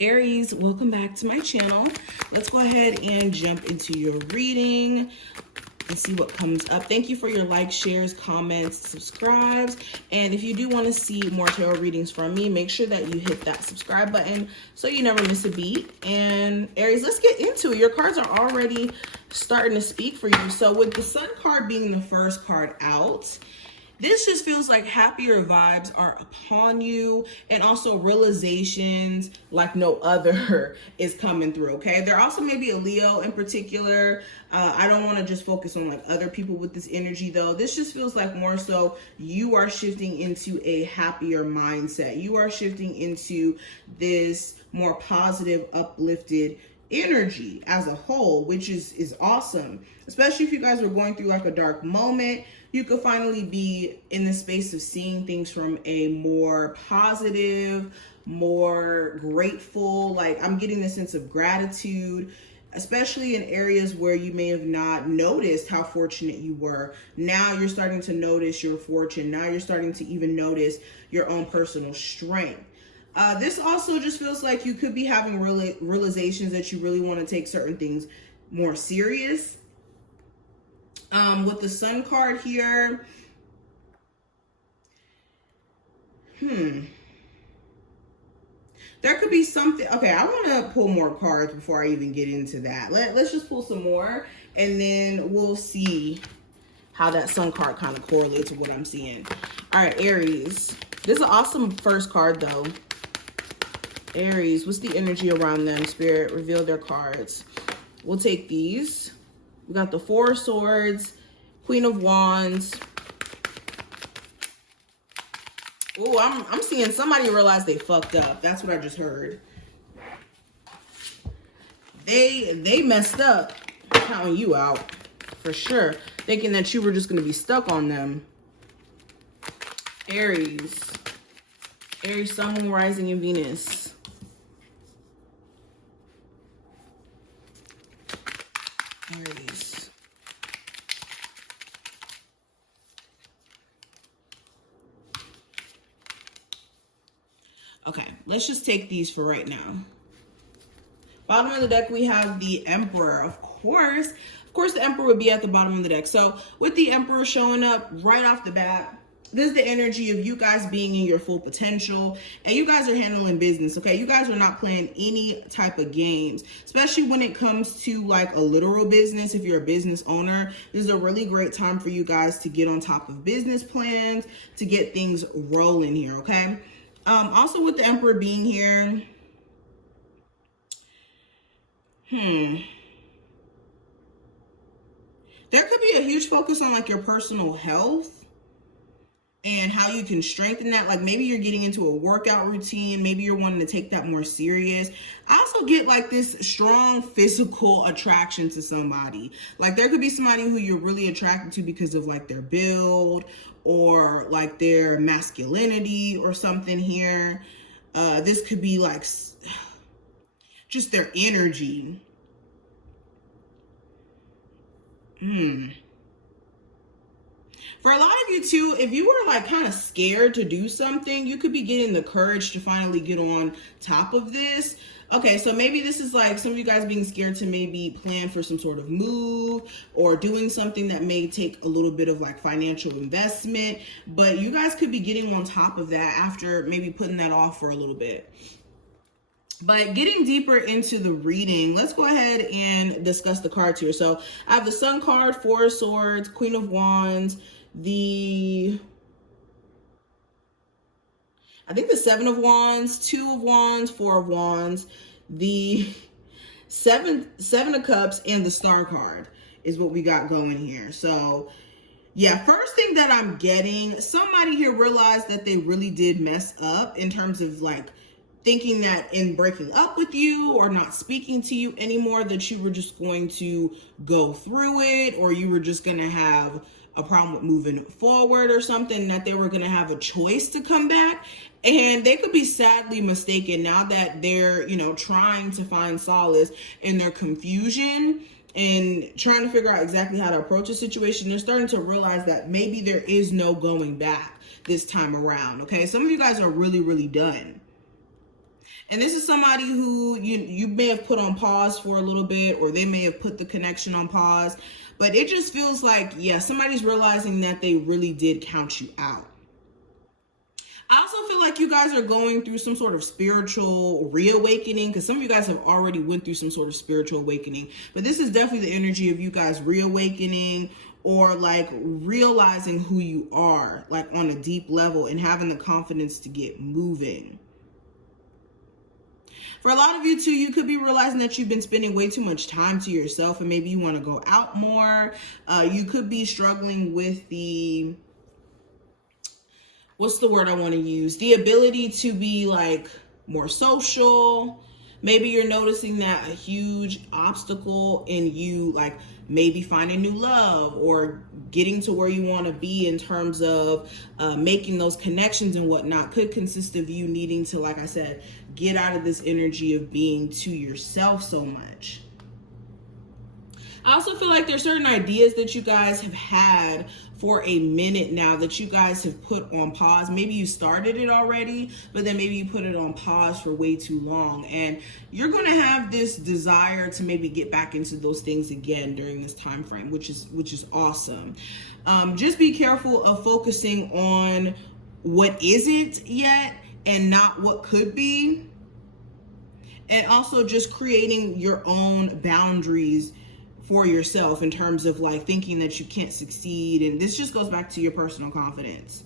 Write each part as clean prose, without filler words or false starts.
Aries, welcome back to my channel. Let's go ahead and jump into your reading and see what comes up. Thank you for your likes, shares, comments, subscribes. And if you do want to see more tarot readings from me, make sure that you hit that subscribe button so you never miss a beat. And Aries, let's get into it. Your cards are already starting to speak for you. So with the Sun card being the first card out, this just feels like happier vibes are upon you, and also realizations like no other is coming through, okay? There also may be a Leo in particular. I don't want to just focus on like other people with this energy though. This just feels like more so you are shifting into a happier mindset. You are shifting into this more positive, uplifted energy as a whole, which is awesome. Especially if you guys were going through like a dark moment, you could finally be in the space of seeing things from a more positive, more grateful, like I'm getting the sense of gratitude, especially in areas where you may have not noticed how fortunate you were. Now you're starting to notice your fortune. Now you're starting to even notice your own personal strength. This also just feels like you could be having realizations that you really want to take certain things more serious. With the Sun card here, there could be something. Okay, I want to pull more cards before I even get into that. Let's just pull some more, and then we'll see how that Sun card kind of correlates with what I'm seeing. All right, Aries. This is an awesome first card, though. Aries, what's the energy around them? Spirit, reveal their cards. We'll take these. We got the Four of Swords, Queen of Wands. Oh, I'm seeing somebody realize they fucked up. That's what I just heard. They messed up. I'm counting you out for sure. Thinking that you were just going to be stuck on them. Aries. Aries, Sun, Moon, Rising, and Venus. Aries. Okay, let's just take these for right now. Bottom of the deck, we have the Emperor. Of course, the Emperor would be at the bottom of the deck. So with the Emperor showing up right off the bat, this is the energy of you guys being in your full potential, and you guys are handling business, okay? You guys are not playing any type of games, especially when it comes to like a literal business. If you're a business owner, this is a really great time for you guys to get on top of business plans, to get things rolling here, okay? Also with the Emperor being here, there could be a huge focus on like your personal health and how you can strengthen that. Like maybe you're getting into a workout routine. Maybe you're wanting to take that more serious. I also get like this strong physical attraction to somebody. Like there could be somebody who you're really attracted to because of like their build or like their masculinity or something here. This could be like just their energy. For a lot of you too, if you were like kind of scared to do something, you could be getting the courage to finally get on top of this. Okay, so maybe this is like some of you guys being scared to maybe plan for some sort of move or doing something that may take a little bit of like financial investment, but you guys could be getting on top of that after maybe putting that off for a little bit. But getting deeper into the reading, let's go ahead and discuss the cards here. So I have the Sun card, Four of Swords, Queen of Wands, I think the Seven of Wands, Two of Wands, Four of Wands, the Seven of Cups, and the Star card is what we got going here. So yeah, first thing that I'm getting, somebody here realized that they really did mess up in terms of like thinking that in breaking up with you or not speaking to you anymore, that you were just going to go through it, or you were just going to have a problem with moving forward or something, that they were going to have a choice to come back. And they could be sadly mistaken now that they're, you know, trying to find solace in their confusion and trying to figure out exactly how to approach a situation. They're starting to realize that maybe there is no going back this time around. Okay, some of you guys are really, really done. And this is somebody who you may have put on pause for a little bit, or they may have put the connection on pause. But it just feels like, yeah, somebody's realizing that they really did count you out. I also feel like you guys are going through some sort of spiritual reawakening, because some of you guys have already went through some sort of spiritual awakening. But this is definitely the energy of you guys reawakening, or like realizing who you are, like on a deep level, and having the confidence to get moving. For a lot of you too, you could be realizing that you've been spending way too much time to yourself, and maybe you want to go out more. You could be struggling with the, what's the word I want to use? The ability to be like more social. Maybe you're noticing that a huge obstacle in you, like maybe finding new love or getting to where you want to be in terms of making those connections and whatnot, could consist of you needing to, like I said, get out of this energy of being to yourself so much. I also feel like there's certain ideas that you guys have had for a minute now that you guys have put on pause. Maybe you started it already, but then maybe you put it on pause for way too long. And you're going to have this desire to maybe get back into those things again during this time frame, which is awesome. Just be careful of focusing on what isn't yet and not what could be. And also just creating your own boundaries for yourself in terms of like thinking that you can't succeed. And this just goes back to your personal confidence.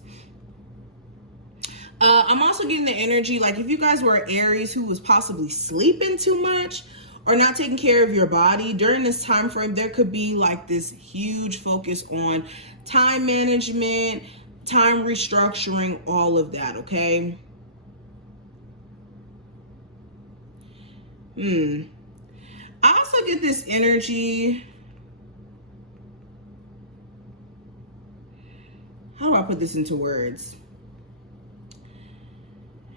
I'm also getting the energy, like if you guys were Aries who was possibly sleeping too much or not taking care of your body during this time frame, there could be like this huge focus on time management, time restructuring, all of that, okay? I also get this energy. How do I put this into words?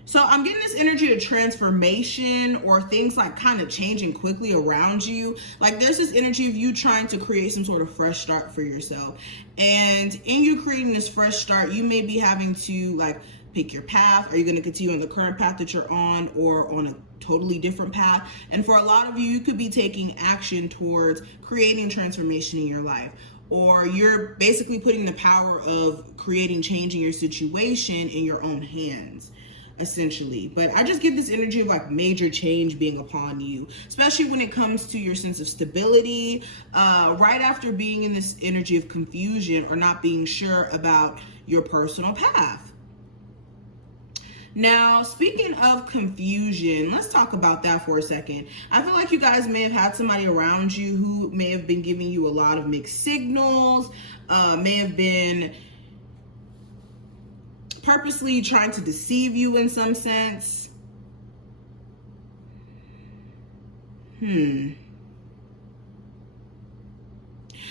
So I'm getting this energy of transformation, or things like kind of changing quickly around you. Like there's this energy of you trying to create some sort of fresh start for yourself. And in you creating this fresh start, you may be having to like pick your path. Are you going to continue on the current path that you're on, or on a totally different path? And for a lot of you, you could be taking action towards creating transformation in your life, or you're basically putting the power of creating change in your situation in your own hands, essentially. But I just get this energy of like major change being upon you, especially when it comes to your sense of stability, right after being in this energy of confusion or not being sure about your personal path. Now, speaking of confusion, let's talk about that for a second. I feel like you guys may have had somebody around you who may have been giving you a lot of mixed signals, may have been purposely trying to deceive you in some sense.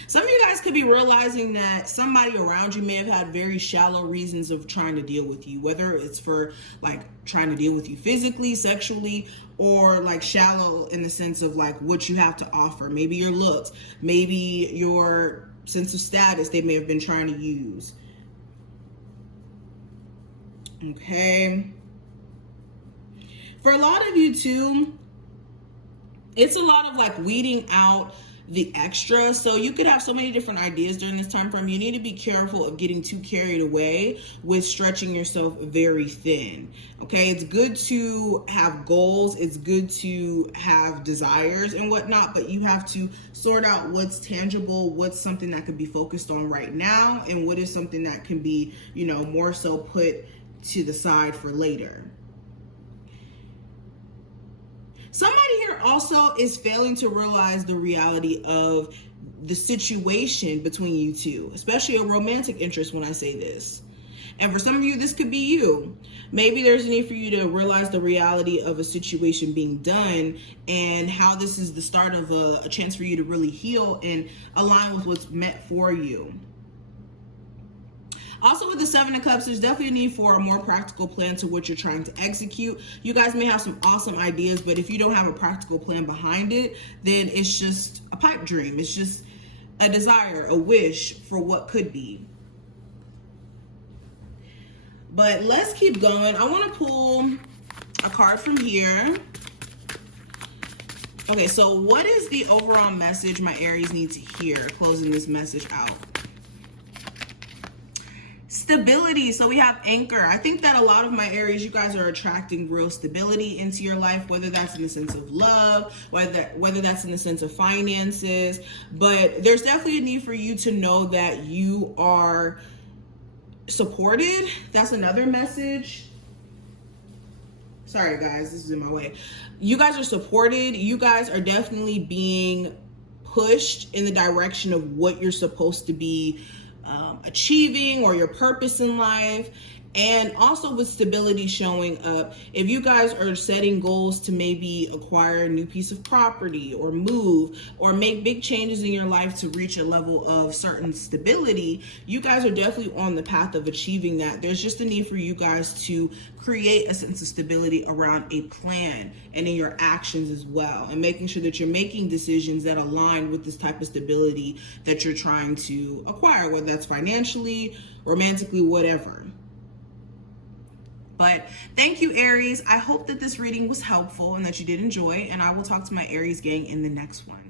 Some of you guys could be realizing that somebody around you may have had very shallow reasons of trying to deal with you, whether it's for like trying to deal with you physically, sexually, or like shallow in the sense of like what you have to offer. Maybe your looks, maybe your sense of status they may have been trying to use. Okay. For a lot of you too, it's a lot of like weeding out the extra. So you could have so many different ideas during this time frame. You need to be careful of getting too carried away with stretching yourself very thin. Okay, it's good to have goals, it's good to have desires and whatnot, but you have to sort out what's tangible, what's something that could be focused on right now, and what is something that can be, you know, more so put to the side for later. Somebody here also is failing to realize the reality of the situation between you two, especially a romantic interest when I say this. And for some of you, this could be you. Maybe there's a need for you to realize the reality of a situation being done and how this is the start of a chance for you to really heal and align with what's meant for you. Also with the Seven of Cups, there's definitely a need for a more practical plan to what you're trying to execute. You guys may have some awesome ideas, but if you don't have a practical plan behind it, then it's just a pipe dream. It's just a desire, a wish for what could be. But let's keep going. I want to pull a card from here. Okay, so what is the overall message my Aries need to hear closing this message out? Stability. So we have anchor. I think that a lot of my Aries, you guys are attracting real stability into your life, whether that's in the sense of love, whether that's in the sense of finances. But there's definitely a need for you to know that you are supported. That's another message. Sorry guys, this is in my way. You guys are supported. You guys are definitely being pushed in the direction of what you're supposed to be achieving, or your purpose in life. And also with stability showing up, if you guys are setting goals to maybe acquire a new piece of property or move or make big changes in your life to reach a level of certain stability, you guys are definitely on the path of achieving that. There's just a need for you guys to create a sense of stability around a plan and in your actions as well, and making sure that you're making decisions that align with this type of stability that you're trying to acquire, whether that's financially, romantically, whatever. But thank you, Aries. I hope that this reading was helpful and that you did enjoy, and I will talk to my Aries gang in the next one.